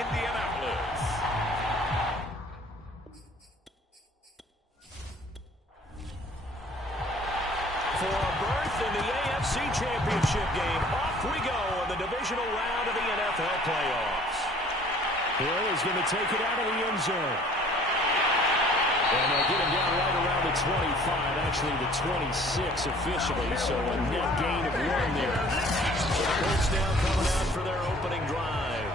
Indianapolis. For a berth in the AFC Championship game, off we go in the divisional round of the NFL playoffs. Hill is going to take it out of the end zone. And they'll get him down right around the 25, actually the 26 officially, so a net gain of 1 there. So the Colts now coming out for their opening drive.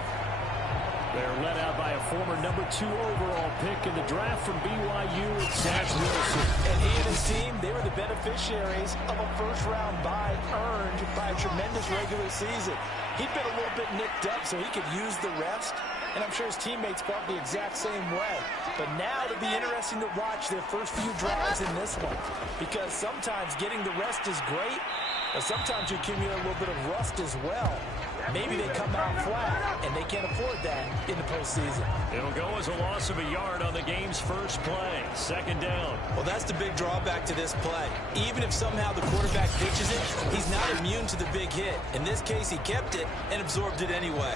They're led out by a former number 2 overall pick in the draft from BYU, Zach Wilson. And he and his team, they were the beneficiaries of a first-round bye earned by a tremendous regular season. He'd been a little bit nicked up, so he could use the rest. And I'm sure his teammates felt the exact same way. But now it'll be interesting to watch their first few drives in this one. Because sometimes getting the rest is great, but sometimes you accumulate a little bit of rust as well. Maybe they come out flat, and they can't afford that in the postseason. It'll go as a loss of a yard on the game's first play. Second down. Well, that's the big drawback to this play. Even if somehow the quarterback pitches it, he's not immune to the big hit. In this case, he kept it and absorbed it anyway.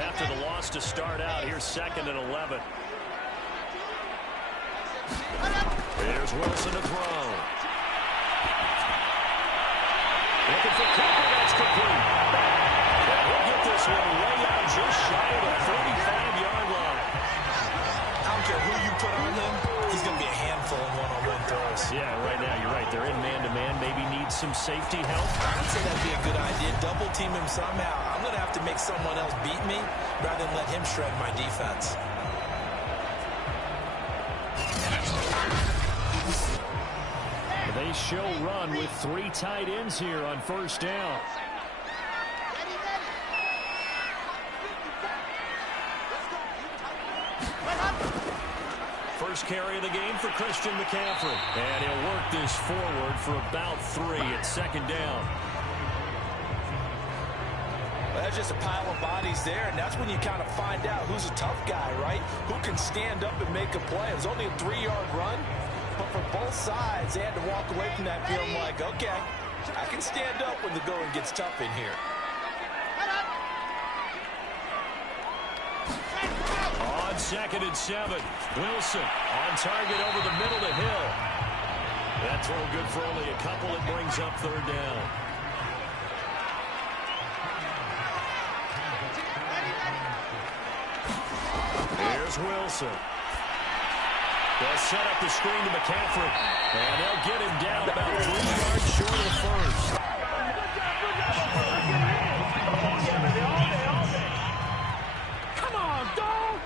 After the loss to start out, here's 2nd and 11. Here's Wilson to throw. Looking for Cooper, that's complete. And we'll get this one way out just shy of the 35-yard line. I don't care who you put on him, he's going to be a handful in one-on-one throws. Yeah, right now, you're right. They're in man-to-man, maybe needs some safety help. I'd say that'd be a good idea. Double team him somehow. I'm going to have to make someone else beat me rather than let him shred my defense. They show run with 3 tight ends here on first down. First carry of the game for Christian McCaffrey. And he'll work this forward for about 3 at 2nd down. Well, that's just a pile of bodies there, and that's when you kind of find out who's a tough guy, right? Who can stand up and make a play. It was only a 3-yard run, but for both sides, they had to walk away from that feeling like, okay, I can stand up when the going gets tough in here. On 2nd and 7, Wilson on target over the middle to Hill. That throw good for only a couple. It brings up 3rd down. Here's Wilson. They'll set up the screen to McCaffrey, and they'll get him down about 3 yards short of the first. Come on, dog!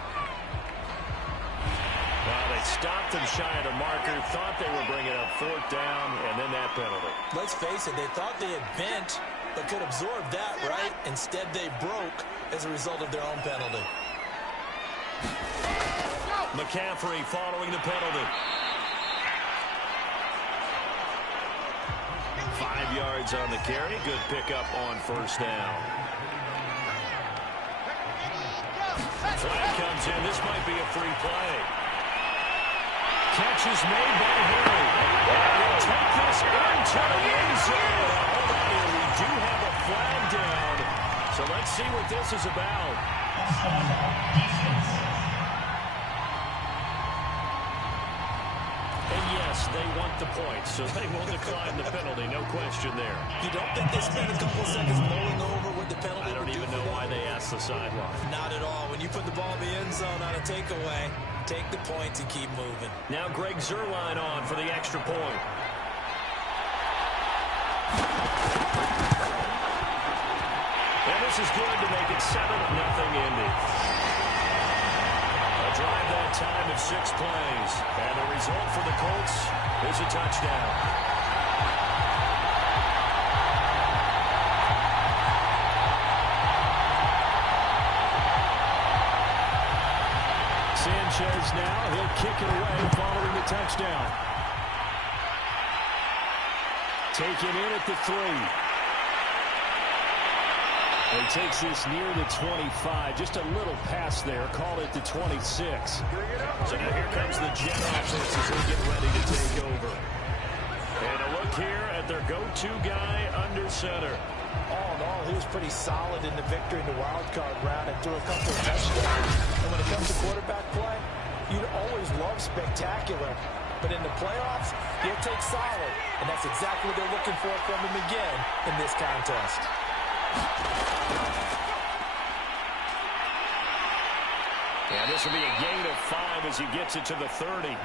Well, they stopped him shy of the marker, thought they were bringing up 4th down, and then that penalty. Let's face it, they thought they had bent, but could absorb that, right? Instead, they broke as a result of their own penalty. McCaffrey following the penalty. 5 yards on the carry. Good pickup on first down. Flag comes in. This might be a free play. Catch is made by Henry. And he'll take this into the end zone. Hold on here. We do have a flag down. So let's see what this is about. They want the points, so they will decline the penalty. No question there. You don't think they spent a couple of seconds mulling over what the penalty I don't even know why they asked the sideline. Not at all. When you put the ball in the end zone on a takeaway, take the points and keep moving. Now Greg Zuerlein on for the extra point. And this is good to make it 7-0 Indy. Drive that time of 6 plays. And the result for the Colts is a touchdown. Sanchez now, he'll kick it away following the touchdown. Taken in at the 3. He takes this near the 25. Just a little pass there. Call it the 26. So now here comes the Jet offense as they get ready to take over. And a look look here at their go-to guy under center. All in all, he was pretty solid in the victory in the wild card round and threw a couple of touchdowns. And when it comes to quarterback play, you'd always love spectacular. But in the playoffs, he'll take solid. And that's exactly what they're looking for from him again in this contest. Yeah, this will be a gain of 5 as he gets it to the 30.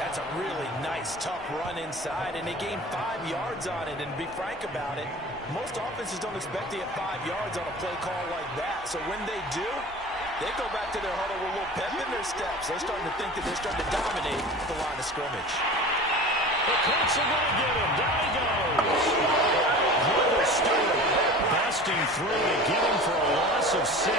That's a really nice, tough run inside, and they gained 5 yards on it. And to be frank about it, most offenses don't expect to get 5 yards on a play call like that. So when they do, they go back to their huddle with a little pep in their steps. They're starting to think that they're starting to dominate the line of scrimmage. The Colts are going to get him. Down he goes. Hunter Stewart busting through to get him for a loss of 6.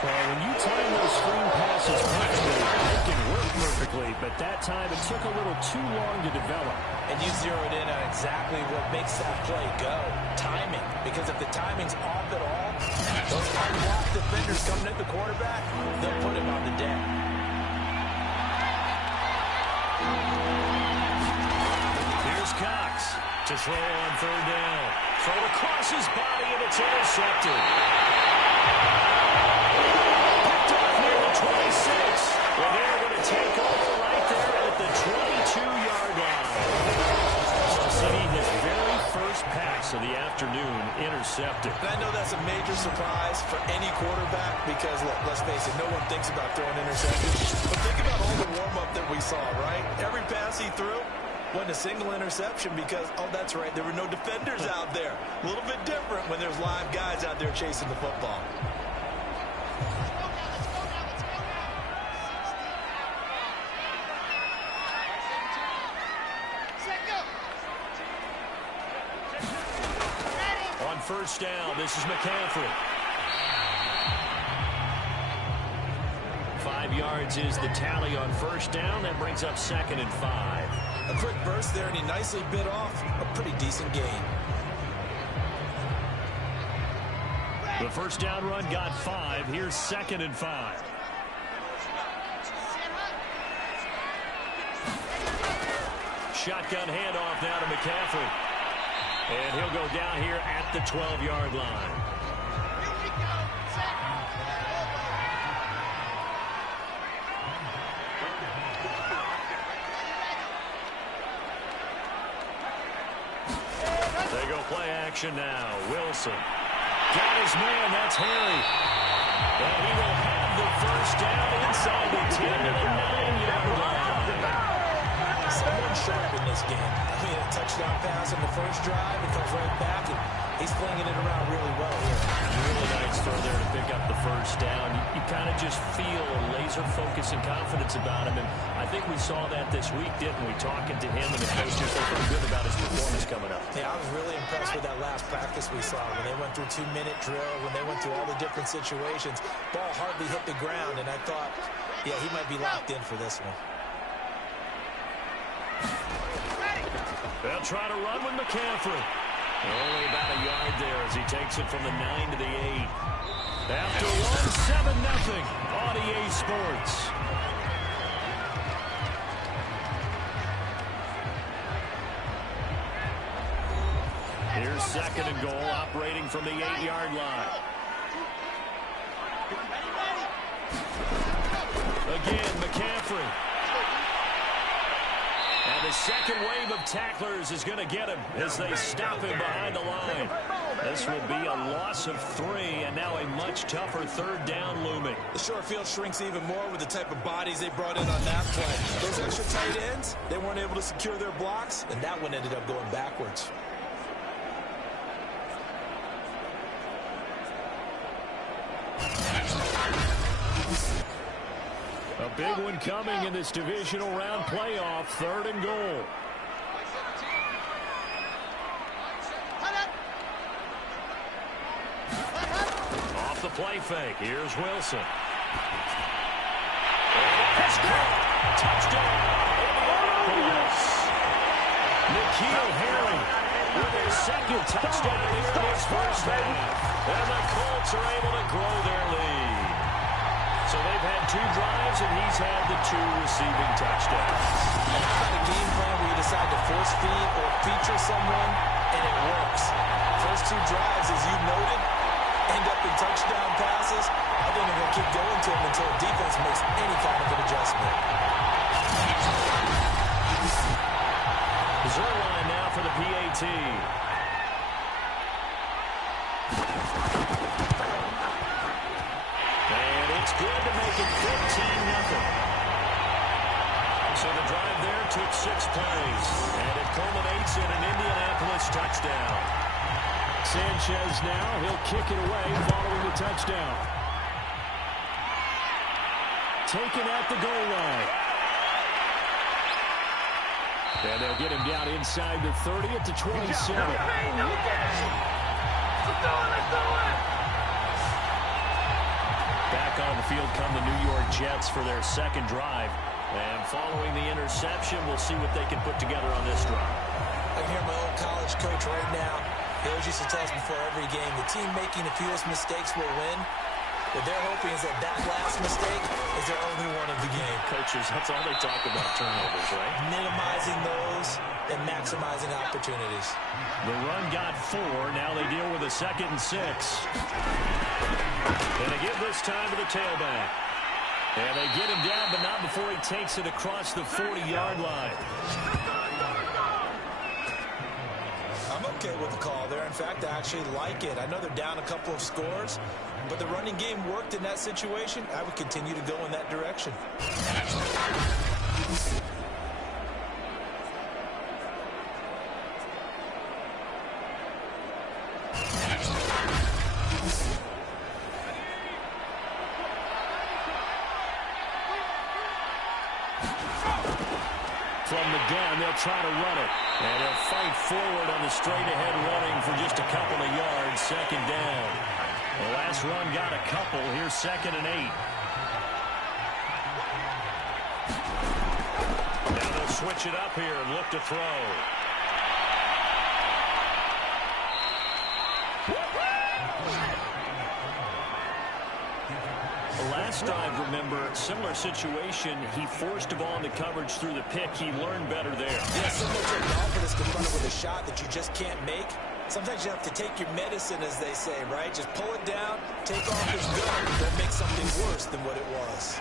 Well, when you time those screen passes perfectly, they can work perfectly, but that time it took a little too long to develop. And you zeroed in on exactly what makes that play go. Timing. Because if the timing's off at all, those unblocked defenders coming at the quarterback, they'll put him on the deck. Here's Cox to throw on 3rd down. Throw across his body, and it's intercepted. Picked off near the 26. Well, they're going to take over right there at the 22-yard line. So, City, his very first pass of the afternoon intercepted. And I know that's a major surprise for any quarterback because, look, let's face it, no one thinks about throwing interceptions. But think about all the warm-up that we saw, right? Every pass he threw wasn't a single interception because, oh, that's right, there were no defenders out there. A little bit different when there's live guys out there chasing the football. On 1st down, this is McCaffrey. 5 yards is the tally on 1st down. That brings up 2nd and 5. A quick burst there, and he nicely bit off a pretty decent gain. The 1st down run got 5. Here's 2nd and 5. Shotgun handoff now to McCaffrey. And he'll go down here at the 12-yard line. They go play action now. Wilson. Got his man. That's Harry. And he will have the 1st down inside the 10 to the 9-yard line. Someone sharp in this game. He had a touchdown pass in the first drive. He comes right back, and he's flinging it around really well here. Really nice throw there to pick up the 1st down. You kind of just feel a laser focus and confidence about him, and I think we saw that this week, didn't we? Talking to him, and the coach just felt pretty good about his performance coming up. Yeah, I was really impressed with that last practice we saw when they went through 2-minute drill, when they went through all the different situations. Ball hardly hit the ground, and I thought, yeah, he might be locked in for this one. They'll try to run with McCaffrey. Only about a yard there as he takes it from the 9 to the 8. After one, 7-0 on EA Sports. Here's 2nd and goal, operating from the 8-yard line. Again, McCaffrey. And the second wave of tacklers is going to get him as they stop him behind the line. This will be a loss of 3, and now a much tougher 3rd down looming. The short field shrinks even more with the type of bodies they brought in on that play. Those extra tight ends, they weren't able to secure their blocks, and that one ended up going backwards. A big one coming in this divisional round playoff, 3rd and goal. Off the play fake, here's Wilson. Touchdown, Indianapolis. N'Keal Harry with his 2nd touchdown here in this 1st half. And the Colts are able to grow their lead. So they've had 2 drives, and he's had the 2 receiving touchdowns. And how about a game plan where you decide to force feed or feature someone, and it works? First two drives, as you noted, end up in touchdown passes. I think they're going to keep going to them until defense makes any kind of an adjustment. Zero line now for the PAT. And it's good to make it 15-0. So the drive there took 6 plays, and it culminates in an Indianapolis touchdown. Sanchez now, he'll kick it away following the touchdown. Taken at the goal line. And they'll get him down inside the 30 at the 27. Let's do it! Back on the field come the New York Jets for their second drive. And following the interception, we'll see what they can put together on this drive. I can hear my old college coach right now. He always used to tell us before every game, the team making the fewest mistakes will win. What they're hoping is that last mistake is their only one of the game. Coaches, that's all they talk about, turnovers, right? Minimizing those and maximizing opportunities. The run got 4. Now they deal with a 2nd and 6. And they give this time to the tailback. And they get him down, but not before he takes it across the 40-yard line. I'm okay with the call there. In fact, I actually like it. I know they're down a couple of scores, but the running game worked in that situation. I would continue to go in that direction. From the gun, they'll try to run it. And they'll fight forward on the straight-ahead running for just a couple of yards. 2nd down. The last run got a couple. Here's 2nd and 8. Now they'll switch it up here and look to throw. Last drive, remember, similar situation. He forced a ball into coverage through the pick. He learned better there. Yeah, similar to a golfer that's confronted with a shot that you just can't make. Sometimes you have to take your medicine, as they say, right? Just pull it down, take off his gun. Don't make something worse than what it was.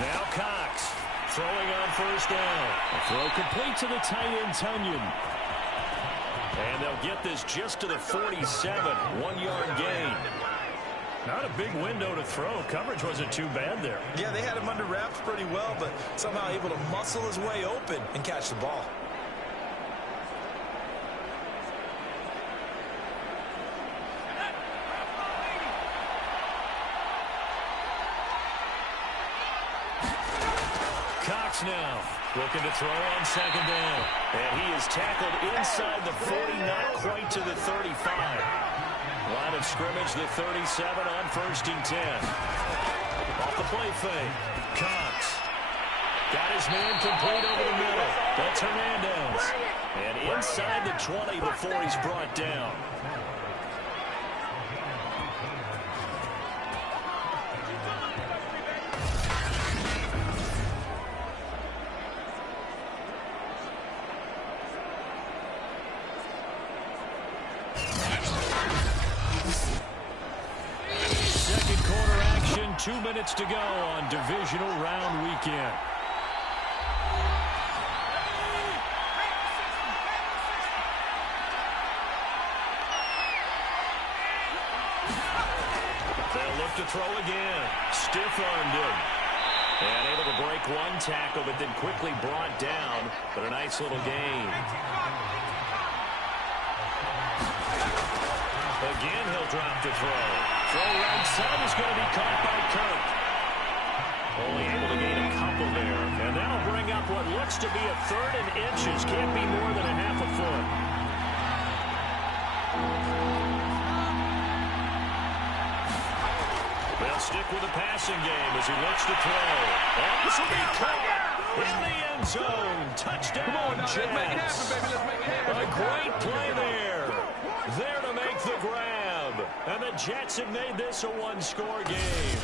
Now Cox throwing on 1st down. A throw complete to the tight end, Tunyon. And they'll get this just to the 47. 1-yard gain. Not a big window to throw. Coverage wasn't too bad there. Yeah, they had him under wraps pretty well, but somehow able to muscle his way open and catch the ball. Cox now looking to throw on 2nd down. And he is tackled inside the 40, not quite to the 35. Line of scrimmage, the 37 on 1st and 10. Off the play fake. Cox got his man complete over the middle. That's Hernandez. And inside the 20 before he's brought down. Second quarter action, 2 minutes to go on divisional round weekend. They'll look to throw again. Stiff-armed him. And able to break one tackle, but then quickly brought down. But a nice little gain. Again, he'll drop to throw. Throw right side is going to be caught by Kirk. Only able to gain a couple there. And that'll bring up what looks to be a 3rd and inches. Can't be more than a half a foot. They'll stick with the passing game as he looks to throw. And this will be caught in the end zone. Touchdown, Jets. A great play there. There to make the grab. And the Jets have made this a one-score game.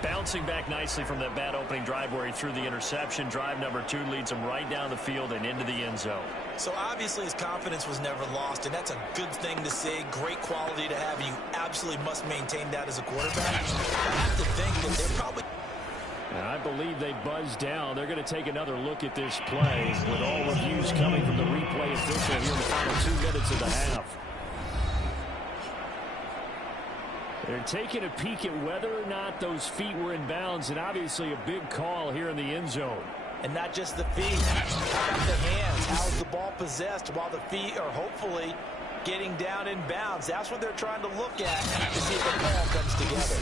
Bouncing back nicely from that bad opening drive where he threw the interception. Drive number 2 leads him right down the field and into the end zone. So obviously his confidence was never lost, and that's a good thing to see. Great quality to have. You absolutely must maintain that as a quarterback. I have to think that they're probably... And I believe they buzzed down. They're going to take another look at this play with all reviews coming from the replay official here in the final 2 minutes of the half. They're taking a peek at whether or not those feet were in bounds, and obviously a big call here in the end zone. And not just the feet. How about the hands? How's the ball possessed while the feet are hopefully getting down in bounds? That's what they're trying to look at to see if the ball comes together.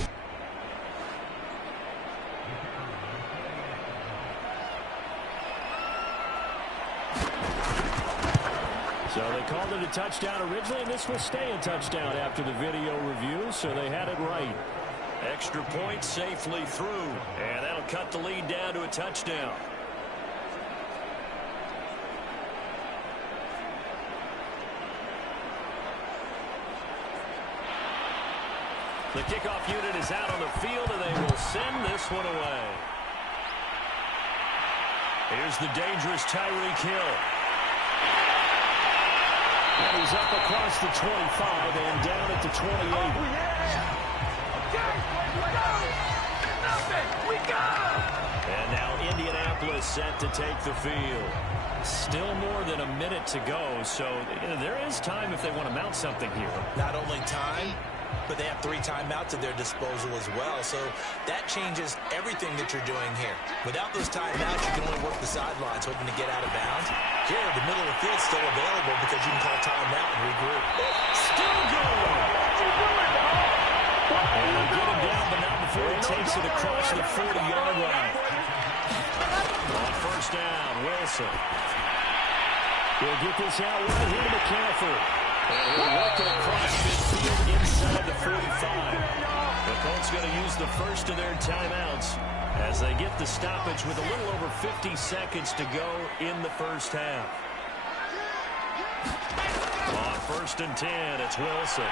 So they called it a touchdown originally, and this will stay a touchdown after the video review, so they had it right. Extra point safely through, and that'll cut the lead down to a touchdown. The kickoff unit is out on the field, and they will send this one away. Here's the dangerous Tyreek Hill. And he's up across the 25 and down at the 28. Oh, yeah. Okay, we go. And now Indianapolis set to take the field. Still more than a minute to go, so there is time if they want to mount something here. Not only time, but they have 3 timeouts at their disposal as well. So that changes everything that you're doing here. Without those timeouts, you can only work the sidelines, hoping to get out of bounds. Here, the middle of the field is still available because you can call timeout and regroup. Still going. And they'll get him down, but not before he takes it across the 40-yard line. On first down, Wilson. He'll get this out right here to McCaffrey. And he'll work it across midfield inside the 45. The Colts going to use the first of their timeouts as they get the stoppage with a little over 50 seconds to go in the first half. On first and 10, it's Wilson. A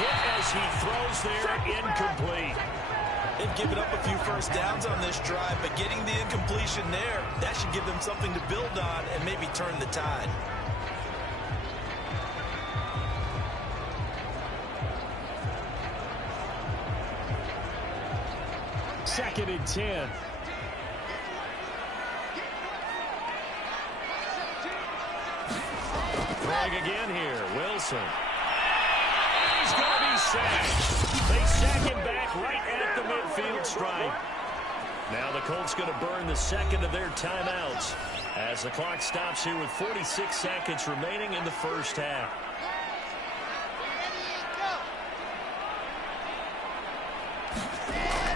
hit as he throws there, incomplete. They've given up a few first downs on this drive, but getting the incompletion there, that should give them something to build on and maybe turn the tide. Second and 10. Throwing again here, Wilson. He's going to be sacked. They sack him back right at the midfield stripe. Now the Colts going to burn the second of their timeouts as the clock stops here with 46 seconds remaining in the first half.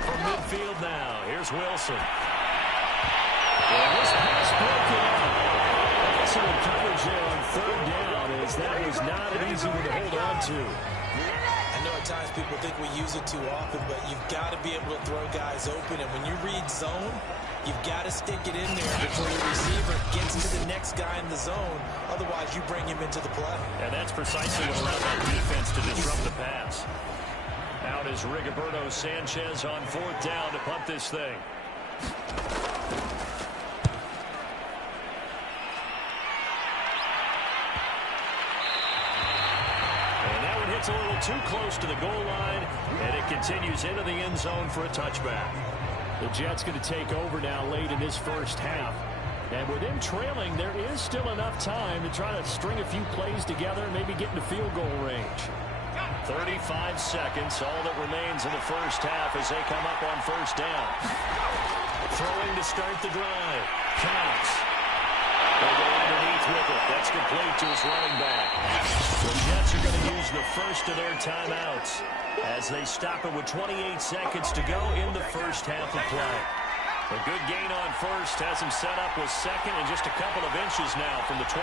From midfield now, here's Wilson. And this pass broken up. Excellent coverage there on third down, as that was not an easy one to hold on to. I know at times people think we use it too often, but you've got to be able to throw guys open. And when you read zone, you've got to stick it in there before your receiver gets to the next guy in the zone. Otherwise, you bring him into the play. And that's precisely what allowed that defense to disrupt the pass. Out is Rigoberto Sanchez on fourth down to punt this thing. It's a little too close to the goal line, and it continues into the end zone for a touchback. The Jets going to take over now late in this first half. And with them trailing, there is still enough time to try to string a few plays together and maybe get into field goal range. 35 seconds, all that remains in the first half as they come up on first down. Throwing to start the drive. Counts. They'll go underneath with it. That's complete to his running back. The Jets are going to use the first of their timeouts as they stop it with 28 seconds to go in the first half of play. A good gain on first has him set up with second and just a couple of inches now from the 29.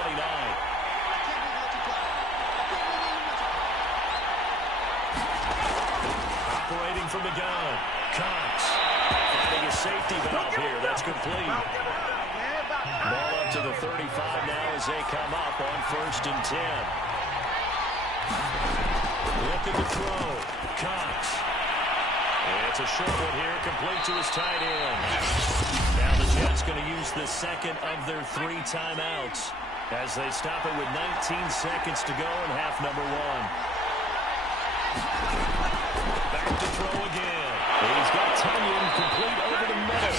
Operating from the gun. Cox. Finding a safety valve here. That's complete. Ball up to the 35 now as they come up on first and 10. Looking to throw. Cox. It's a short one here, complete to his tight end. Now the Jets going to use the second of their 3 timeouts as they stop it with 19 seconds to go in half number 1. Back to throw again. He's got Tunyon complete over the middle.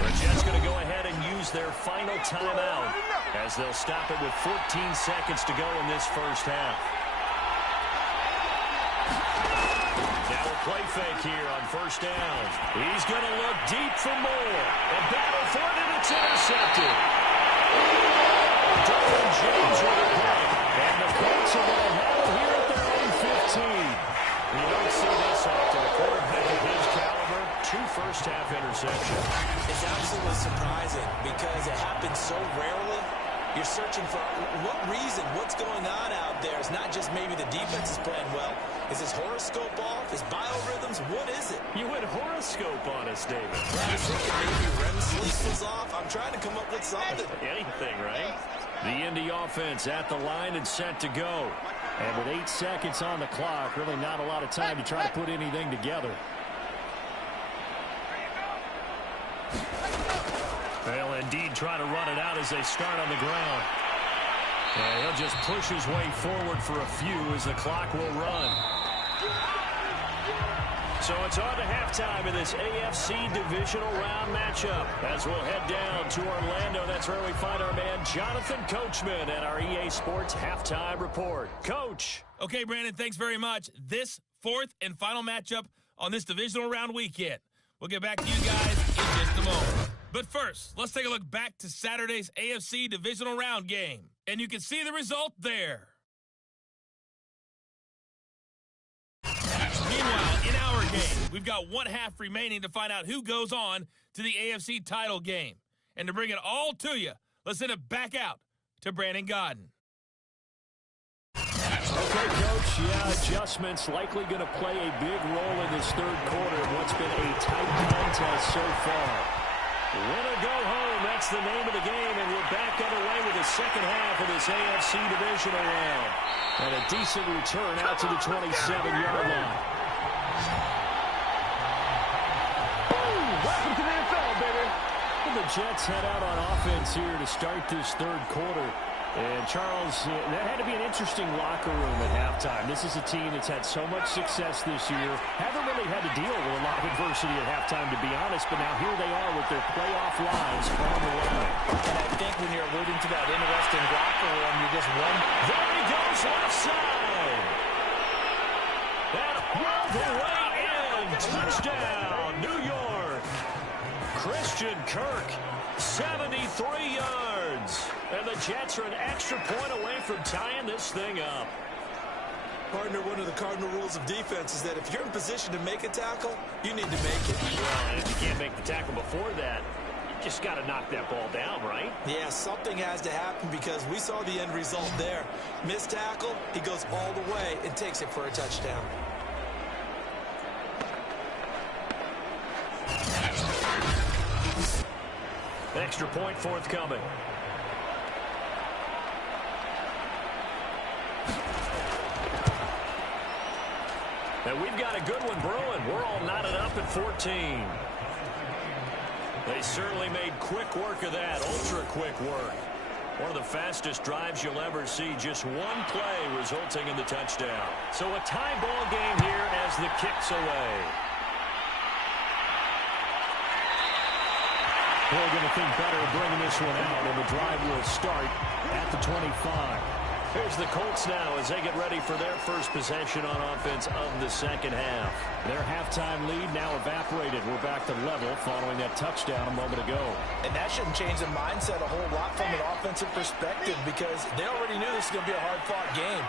The Jets going to go ahead and use their final timeout as they'll stop it with 14 seconds to go in this first half. Now a play fake here on first down. He's going to look deep for more. A battle for it, and it's intercepted. Derwin James with a pick. And the Colts are going to have it here at their own 15. You don't see this often. A quarterback of his caliber, 2 first-half interceptions. It's absolutely surprising because it happens so rarely. You're searching for what reason, what's going on out there. It's not just maybe the defense is playing well. Is his horoscope off? His biorhythms? What is it? You went horoscope on us, David. I was thinking maybe REM sleep was off. I'm trying to come up with something. Anything, right? The Indy offense at the line and set to go. And with 8 seconds on the clock, really not a lot of time to try to put anything together. They'll indeed try to run it out as they start on the ground. And he'll just push his way forward for a few as the clock will run. So it's on to halftime in this AFC divisional round matchup. As we'll head down to Orlando, that's where we find our man Jonathan Coachman at our EA Sports Halftime Report. Coach. Okay, Brandon, thanks very much. This 4th and final matchup on this divisional round weekend. We'll get back to you guys in just a moment. But first, let's take a look back to Saturday's AFC divisional round game. And you can see the result there. Meanwhile, in our game, we've got 1 half remaining to find out who goes on to the AFC title game. And to bring it all to you, let's send it back out to Brandon Godden. Okay, Coach, adjustments likely going to play a big role in this 3rd quarter of what's been a tight contest so far. Win or go home, that's the name of the game, and we're back underway with the second half of this AFC divisional round. And a decent return out to the 27-yard line. Welcome to the NFL, baby. And the Jets head out on offense here to start this 3rd quarter. And, Charles, that had to be an interesting locker room at halftime. This is a team that's had so much success this year. Haven't really had to deal with a lot of adversity at halftime, to be honest. But now here they are with their playoff lives on the line. And I think when you're alluding to that interesting locker room, you just won. There he goes left side. And all the way in. Touchdown, New York. Christian Kirk, 73 yards. And the Jets are an extra point away from tying this thing up. Partner, one of the cardinal rules of defense is that if you're in position to make a tackle, you need to make it. Well, and if you can't make the tackle before that, you just got to knock that ball down, right? Yeah, something has to happen because we saw the end result there. Missed tackle, he goes all the way and takes it for a touchdown. Extra point forthcoming. And we've got a good one brewing. We're all knotted up at 14. They certainly made quick work of that, ultra-quick work. One of the fastest drives you'll ever see, just one play resulting in the touchdown. So a tie ball game here as the kick's away. They're going to think better of bringing this one out, and the drive will start at the 25. Here's the Colts now as they get ready for their first possession on offense of the second half. Their halftime lead now evaporated. We're back to level following that touchdown a moment ago. And that shouldn't change the mindset a whole lot from an offensive perspective because they already knew this was going to be a hard-fought game.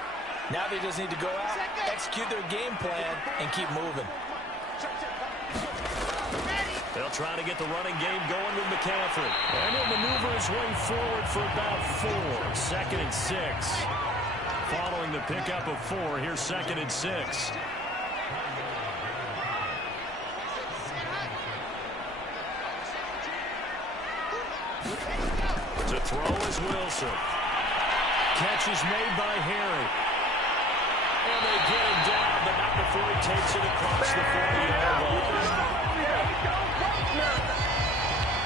Now they just need to go out, execute their game plan, and keep moving. They'll try to get the running game going with McCaffrey. And he'll maneuver his way forward for about 4. 2nd and 6. Following the pickup of 4, here's 2nd and 6. To throw is Wilson. Catch is made by Harry. And they get him down, but not before he takes it across the 40-yard line.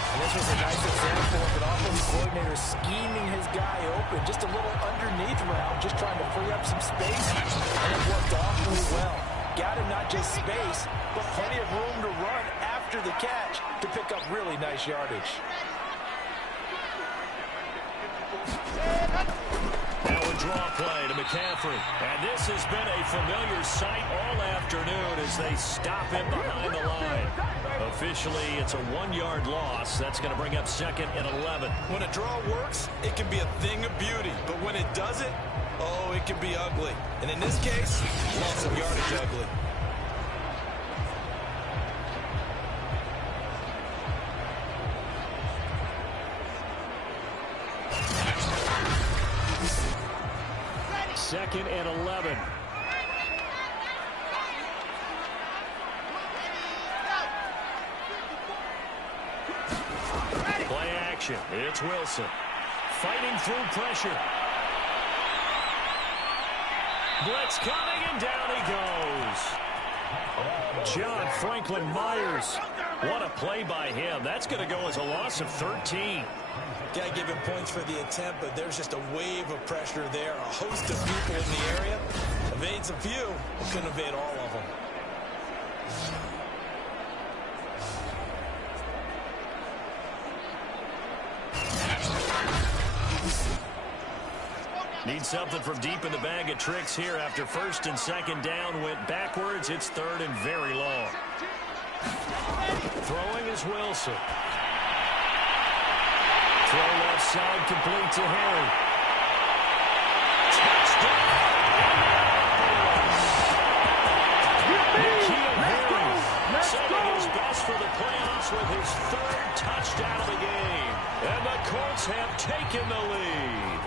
And this was a nice example of an offensive coordinator scheming his guy open. Just a little underneath route, just trying to free up some space. And it worked awfully well. Got him not just space, but plenty of room to run after the catch to pick up really nice yardage. Now a draw play to McCaffrey. And this has been a familiar sight all afternoon as they stop him behind the line. Officially, it's a 1-yard loss. That's going to bring up 2nd and 11. When a draw works, it can be a thing of beauty. But when it doesn't, oh, it can be ugly. And in this case, loss of yardage ugly. Second and 11. Play action. It's Wilson. Fighting through pressure. Blitz coming, and down he goes. John Franklin Myers. What a play by him. That's going to go as a loss of 13. Got to give him points for the attempt, but there's just a wave of pressure there. A host of people in the area. Evades a few, but couldn't evade all of them. Need something from deep in the bag of tricks here after 1st and 2nd down. Went backwards. It's 3rd and very long. Throwing is Wilson. Throw left side, complete to Harry. Touchdown! N'Keal Harry saving his best for the playoffs with his 3rd touchdown of the game. And the Colts have taken the lead.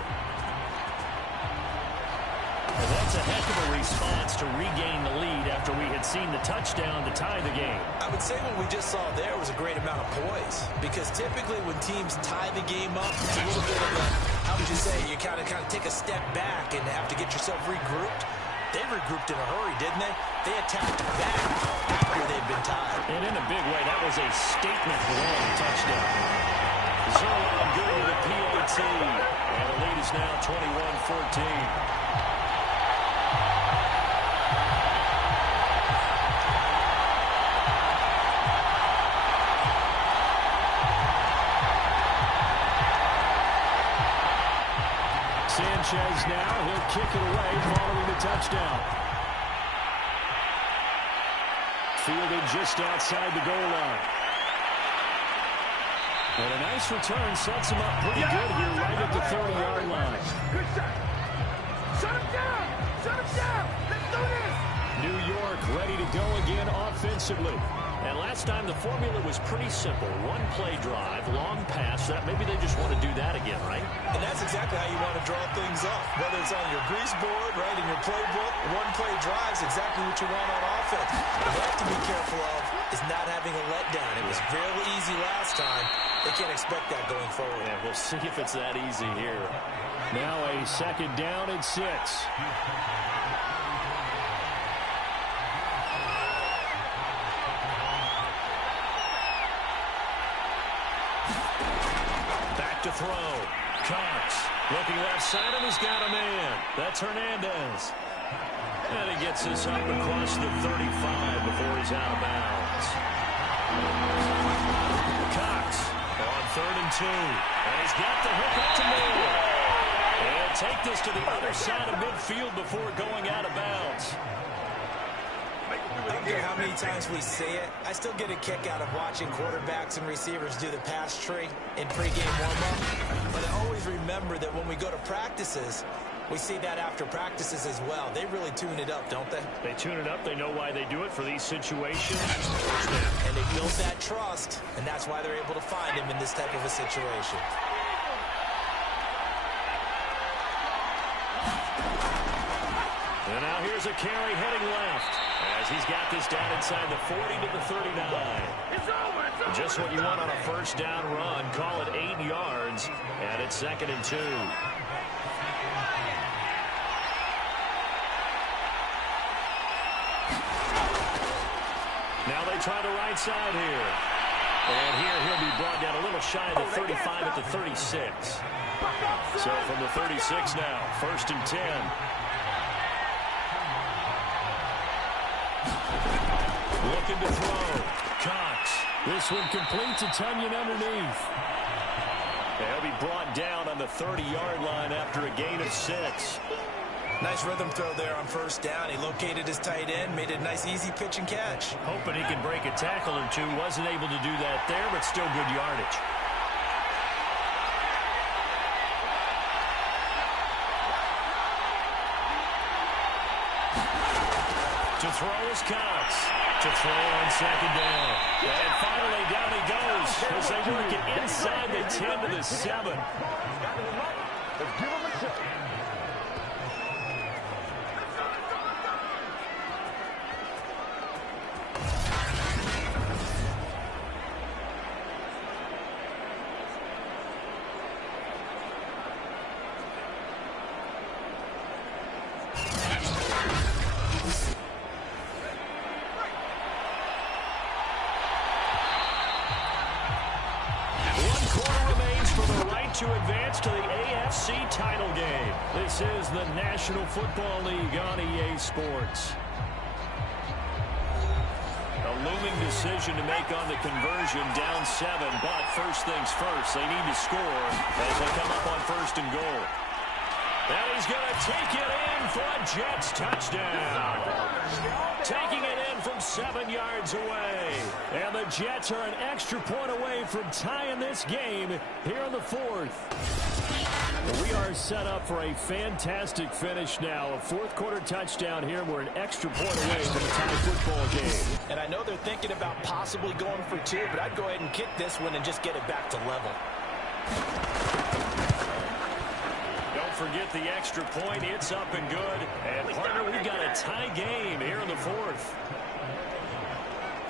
Well, that's a heck of a response to regain the lead after we had seen the touchdown to tie the game. I would say what we just saw there was a great amount of poise, because typically when teams tie the game up, it's a little bit of a, how would you say, you kind of take a step back and have to get yourself regrouped. They regrouped in a hurry, didn't they? They attacked back after they'd been tied. And in a big way, that was a statement-long touchdown. Zerline good with a PAT. And the lead is now 21-14. Sanchez now, he'll kick it away following the touchdown. Fielded just outside the goal line. And a nice return sets him up pretty good here right at the 30-yard line. Good shot. Shut him down. Shut him down. Let's do this. New York ready to go again offensively. And last time the formula was pretty simple. One play drive, long pass. That maybe they just want to do that again, right? And that's exactly how you want to draw things up. Whether it's on your grease board, right, in your playbook, one play drive is exactly what you want on offense. What you have to be careful of is not having a letdown. It was fairly easy last time. They can't expect that going forward. Yeah, we'll see if it's that easy here. Now a 2nd down and 6. To throw. Cox looking left side, and he's got a man. That's Hernandez. And he gets this up across the 35 before he's out of bounds. Cox on 3rd and 2. And he's got the hook up to Moore. And take this to the other side of midfield before going out of bounds. I don't care how many times we say it, I still get a kick out of watching quarterbacks and receivers do the pass tree in pregame warm-up. But I always remember that when we go to practices, we see that after practices as well. They really tune it up, don't they? They tune it up. They know why they do it for these situations. And they build that trust, and that's why they're able to find him in this type of a situation. And now here's a carry heading left as he's got this down inside the 40 to the 39. It's over. Just what you want on a 1st down run. Call it 8 yards, and it's 2nd and 2. try the right side here. And here he'll be brought down a little shy of the 35 at the 36. So from the 36 now, 1st and 10. Looking to throw. Cox. This one completes a Tunyon underneath. He'll be brought down on the 30-yard line after a gain of 6. Nice rhythm throw there on 1st down. He located his tight end, made it a nice easy pitch and catch. Hoping he can break a tackle or two. Wasn't able to do that there, but still good yardage. To throw is Cox. To throw on 2nd down. And finally down he goes as they work it inside the 10 to the 7. Let's give him a shot. To advance to the AFC title game. This is the National Football League on EA Sports. A looming decision to make on the conversion, down 7, but first things first, they need to score as they come up on 1st and goal. And he's going to take it in for a Jets touchdown. Taking it in from 7 yards away. And the Jets are an extra point away from tying this game here in the 4th. We are set up for a fantastic finish now. A 4th quarter touchdown here. We're an extra point away from a tie football game. And I know they're thinking about possibly going for 2, but I'd go ahead and kick this one and just get it back to level. Forget the extra point. It's up and good. And, partner, we've got a tie game here in the 4th.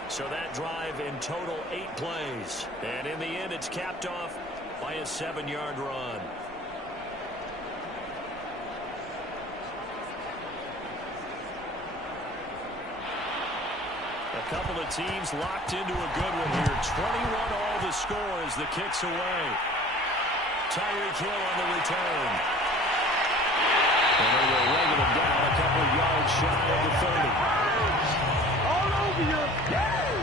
So that drive in total 8 plays. And in the end, it's capped off by a 7-yard run. A couple of teams locked into a good one here. 21 all the score as the kick's away. Tyreek Hill on the return. And they will wrangle him down a couple of yards shy of the 30. All over your game.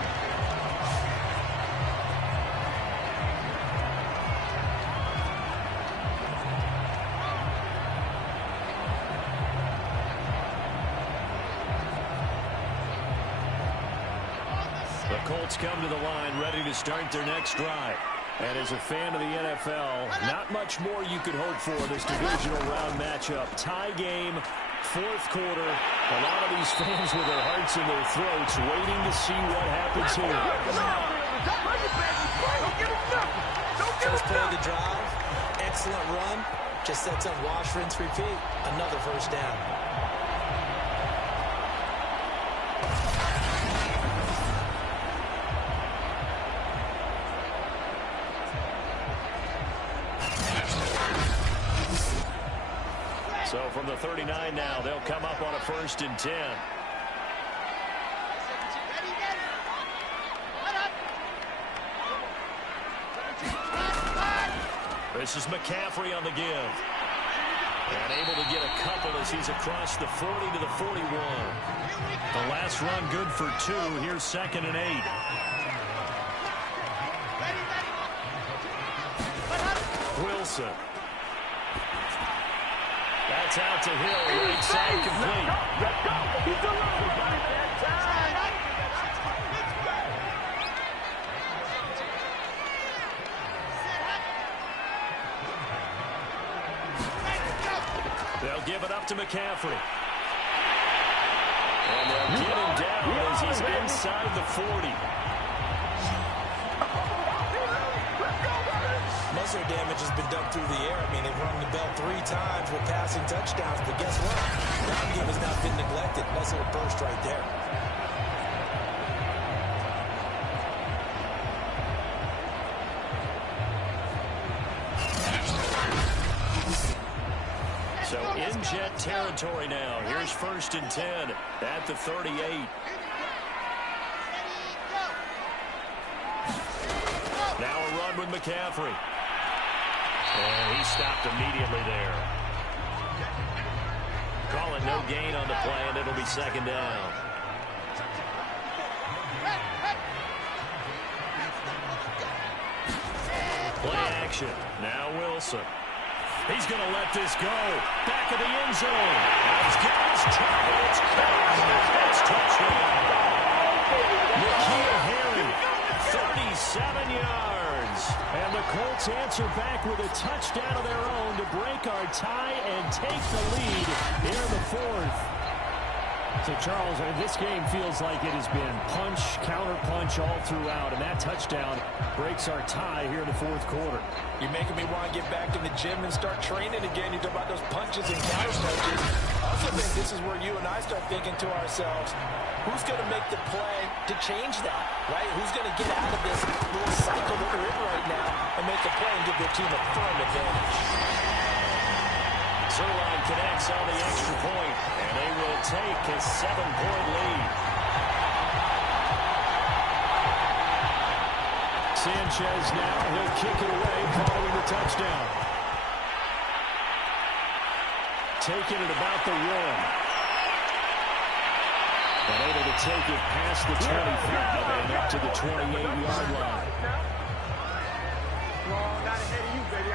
The Colts come to the line ready to start their next drive. And as a fan of the NFL, not much more you could hope for this divisional round matchup. Tie game, 4th quarter. A lot of these fans with their hearts in their throats waiting to see what happens here. First play of the drive, excellent run. Just sets up wash, rinse, repeat. Another 1st down. So from the 39 now, they'll come up on a 1st and 10. This is McCaffrey on the give. And able to get a couple as he's across the 40 to the 41. The last run good for 2. Here's 2nd and 8. Wilson. That's out to Hill. Right side complete. Let's go. He's alive. That time. They'll give it up to McCaffrey. And they'll get him down as he's inside the 40. Most of their damage has been done through the air. I mean, they've rung the bell 3 times with passing touchdowns, but guess what? The ground game has not been neglected. Nice little burst right there. So in Jet territory now. Here's 1st and 10 at the 38. McCaffrey. And he stopped immediately there. Calling no gain on the play, and it'll be second down. Play action. Now Wilson. He's going to let this go. Back of the end zone. He's got his target. It's caught. It's touchdown. N'Keal Harry, 37 yards. And the Colts answer back with a touchdown of their own to break our tie and take the lead here in the fourth. So, Charles, this game feels like it has been punch, counter-punch all throughout, and that touchdown breaks our tie here in the fourth quarter. You're making me want to get back in the gym and start training again. You talk about those punches and counter-punches. I also think this is where you and I start thinking to ourselves, who's going to make the play to change that, right? Who's going to get out of this little cycle that we're in right now and make a play and give their team a firm advantage? Zerline connects on the extra point, and they will take a 7-point lead. Sanchez now, he'll kick it away following the touchdown. Taking it about the 1. But able to take it past the 25 and up to the 28-yard line. Got ahead of you, baby. I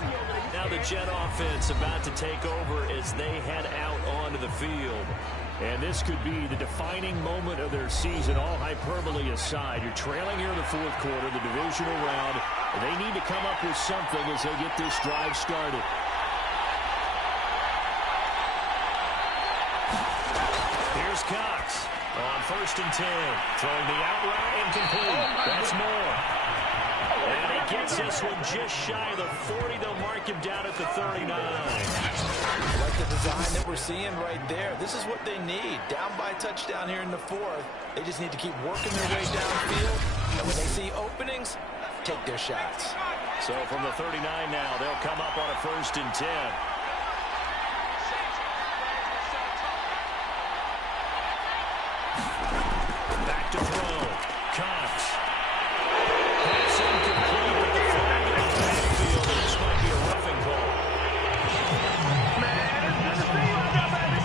see you over there. Now the Jet offense about to take over as they head out onto the field. And this could be the defining moment of their season, all hyperbole aside. You're trailing here in the fourth quarter, the divisional round. They need to come up with something as they get this drive started. Here's Cox on 1st and 10. Throwing the out route incomplete. That's more. And he gets this one just shy of the 40. They'll mark him down at the 39. Like the design that we're seeing right there. This is what they need. Down by a touchdown here in the fourth. They just need to keep working their way downfield. And when they see openings, take their shots. So from the 39 now, they'll come up on a 1st and 10. Back to throw. Cox. Pass incomplete with the flag in the backfield. This might be a roughing call. Man, it's good to see you out there, baby.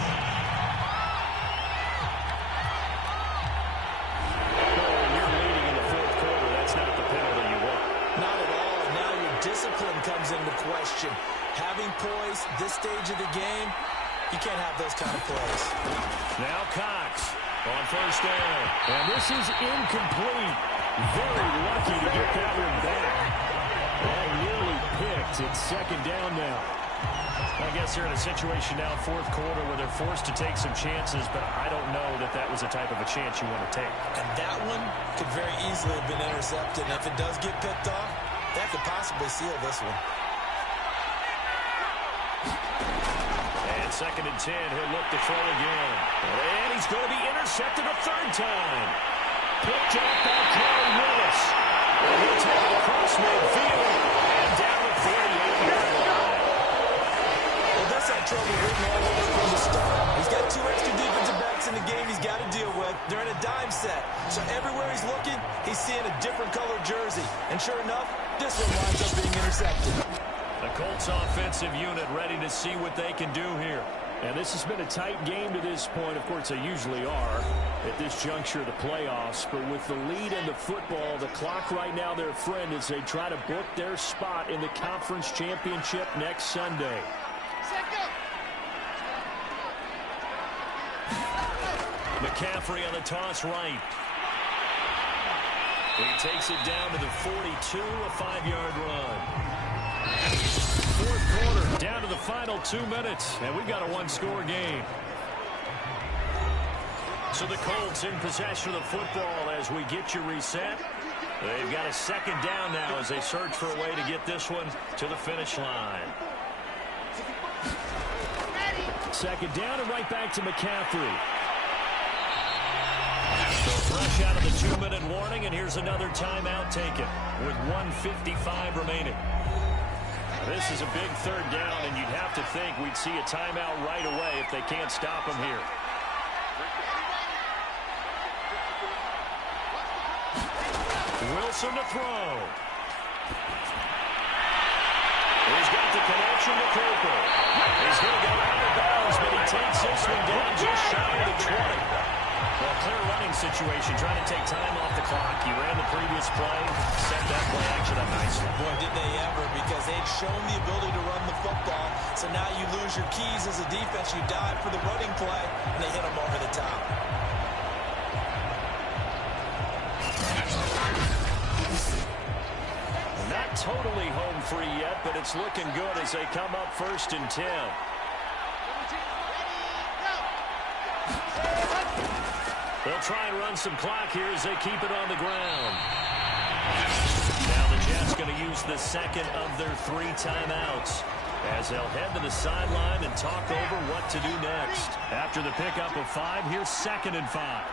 Oh, when you're leading in the fourth quarter, that's not the penalty you want. Not at all. Now your discipline comes into question. Having poise this stage of the game, you can't have those kind of plays. Now Cox on 1st down. And this is incomplete. Very lucky to get that one back. Ball nearly picked. It's 2nd down now. I guess they're in a situation now, fourth quarter, where they're forced to take some chances, but I don't know that that was the type of a chance you want to take. And that one could very easily have been intercepted. And if it does get picked off, that could possibly seal this one. And 2nd and 10, he'll look to throw again. And he's going to be intercepted a 3rd time. Picked up by Corey Willis. And he'll take it across midfield and down the 48-yard line. Well, this had trouble written all over from the start. He's got 2 extra defensive backs in the game he's got to deal with. They're in a dime set. So everywhere he's looking, he's seeing a different colored jersey. And sure enough, this one winds up being intercepted. The Colts offensive unit ready to see what they can do here. And this has been a tight game to this point. Of course, they usually are at this juncture of the playoffs. But with the lead in the football, the clock right now, their friend, as they try to book their spot in the conference championship next Sunday. McCaffrey on the toss right. He takes it down to the 42, a 5-yard run. Fourth quarter, down to the final 2 minutes, and we've got a 1-score game. So the Colts in possession of the football as we get you reset. They've got a 2nd down now as they search for a way to get this one to the finish line. 2nd down and right back to McCaffrey. So fresh out of the 2-minute warning, and here's another timeout taken with 1:55 remaining. This is a big 3rd down, and you'd have to think we'd see a timeout right away if they can't stop him here. Wilson to throw. He's got the connection to Cooper. He's going to go out of bounds, but he takes this one down just shy of the 20. Well, clear running situation, trying to take time off the clock. He ran the previous play, set that play action up nicely. Boy, did they ever, because they'd shown the ability to run the football. So now you lose your keys as a defense. You dive for the running play, and they hit them over the top. Not totally home free yet, but it's looking good as they come up 1st and 10. They'll try and run some clock here as they keep it on the ground. Now the Jets going to use the second of their 3 timeouts as they'll head to the sideline and talk over what to do next. After the pickup of 5, here's 2nd and 5.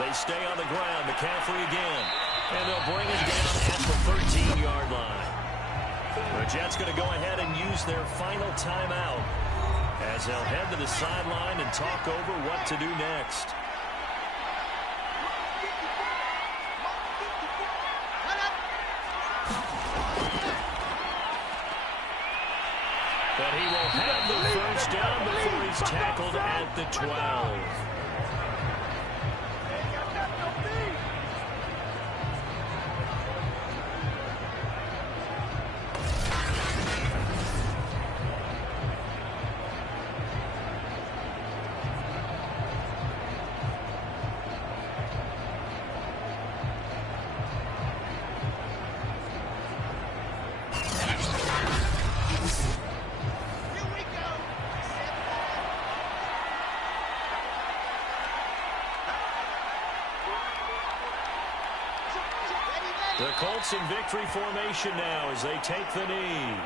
They stay on the ground. McCaffrey again. And they'll bring it down at the 13-yard line. The Jets going to go ahead and use their final timeout as they'll head to the sideline and talk over what to do next. But he will have the first down before he's tackled at the 12. The Colts in victory formation now as they take the knee.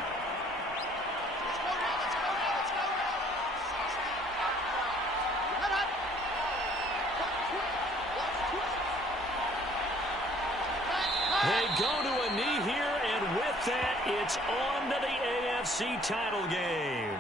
They go to a knee here, and with that, it's on to the AFC title game.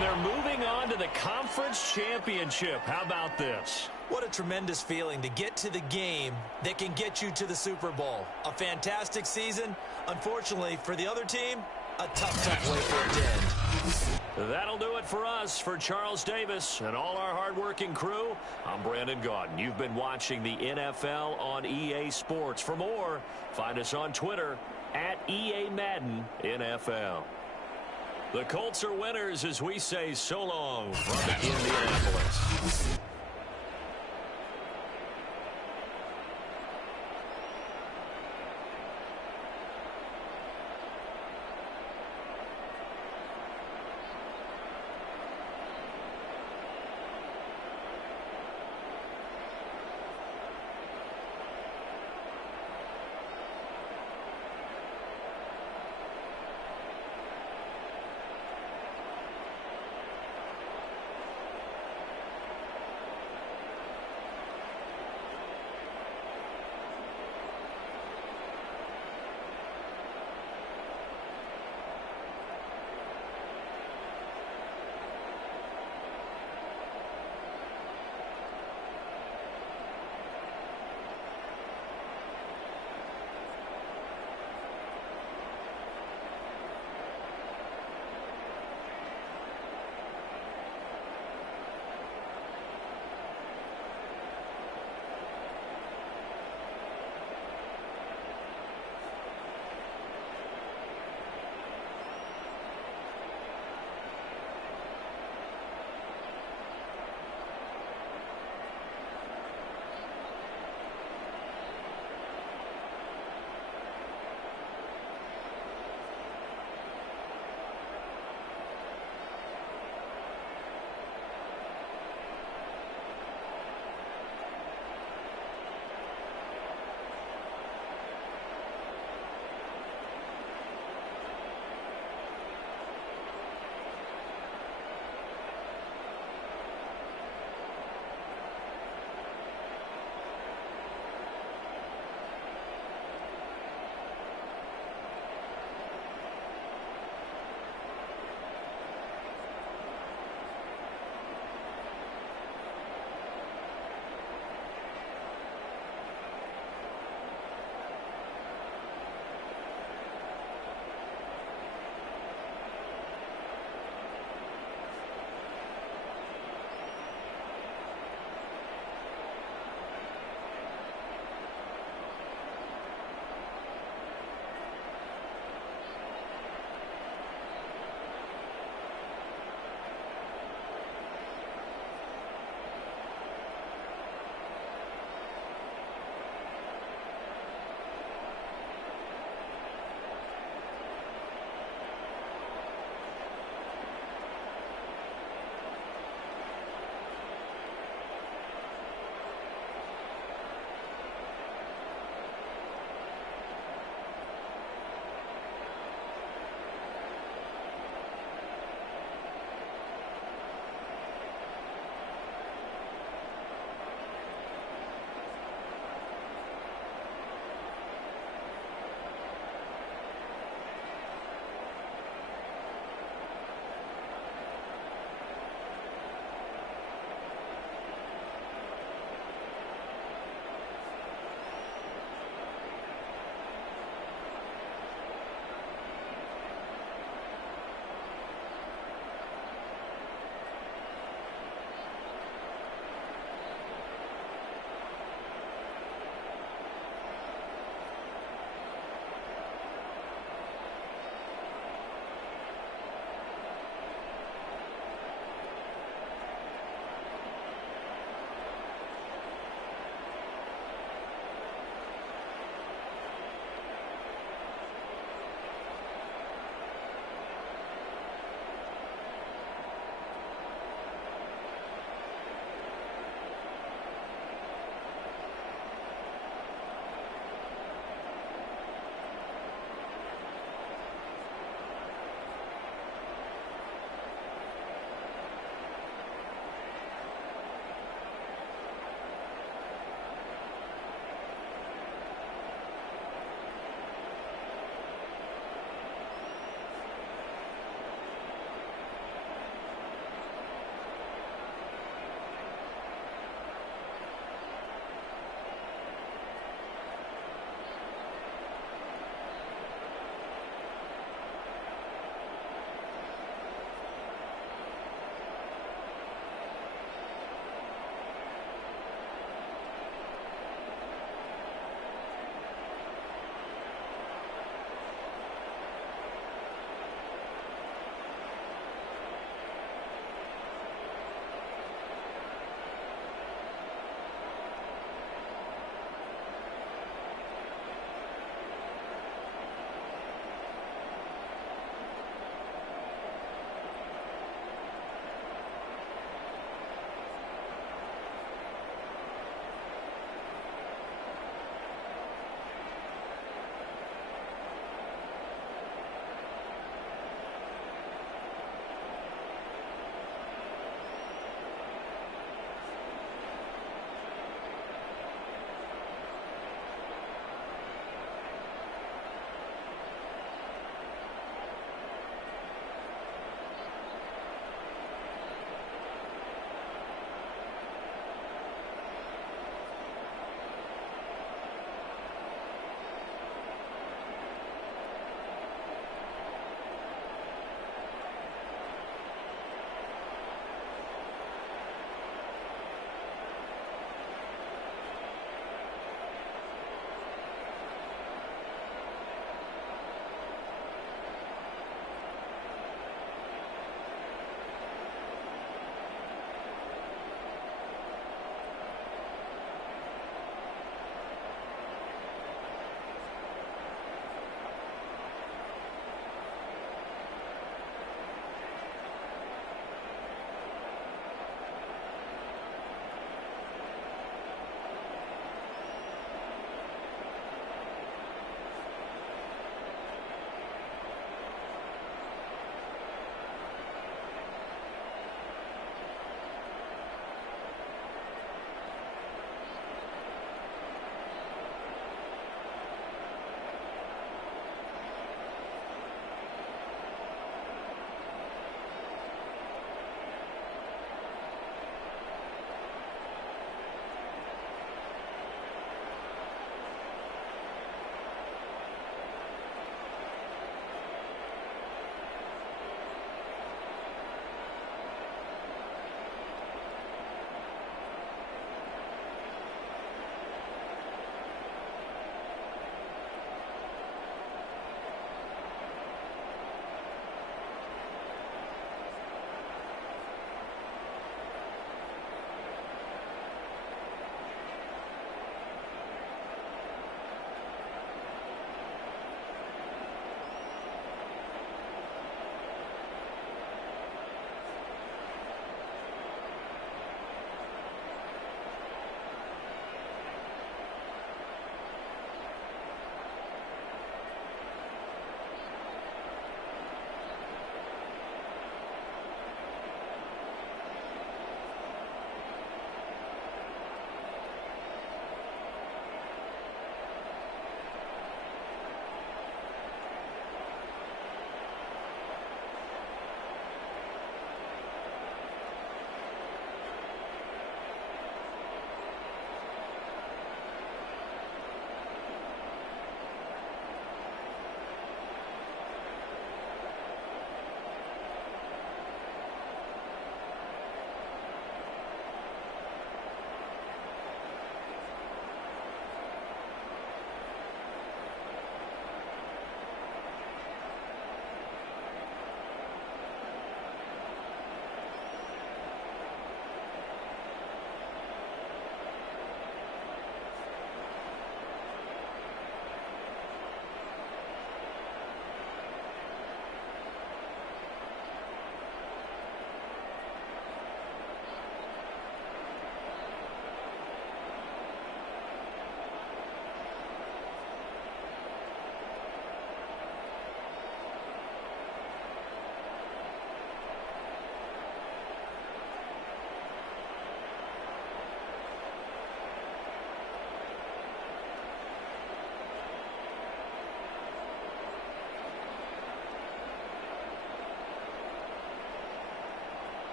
They're moving on to the conference championship. How about this? What a tremendous feeling to get to the game that can get you to the Super Bowl. A fantastic season. Unfortunately, for the other team, a tough way for it to end. That'll do it for us. For Charles Davis and all our hardworking crew, I'm Brandon Gaudin. You've been watching the NFL on EA Sports. For more, find us on Twitter at EA Madden NFL. The Colts are winners as we say so long from Indianapolis.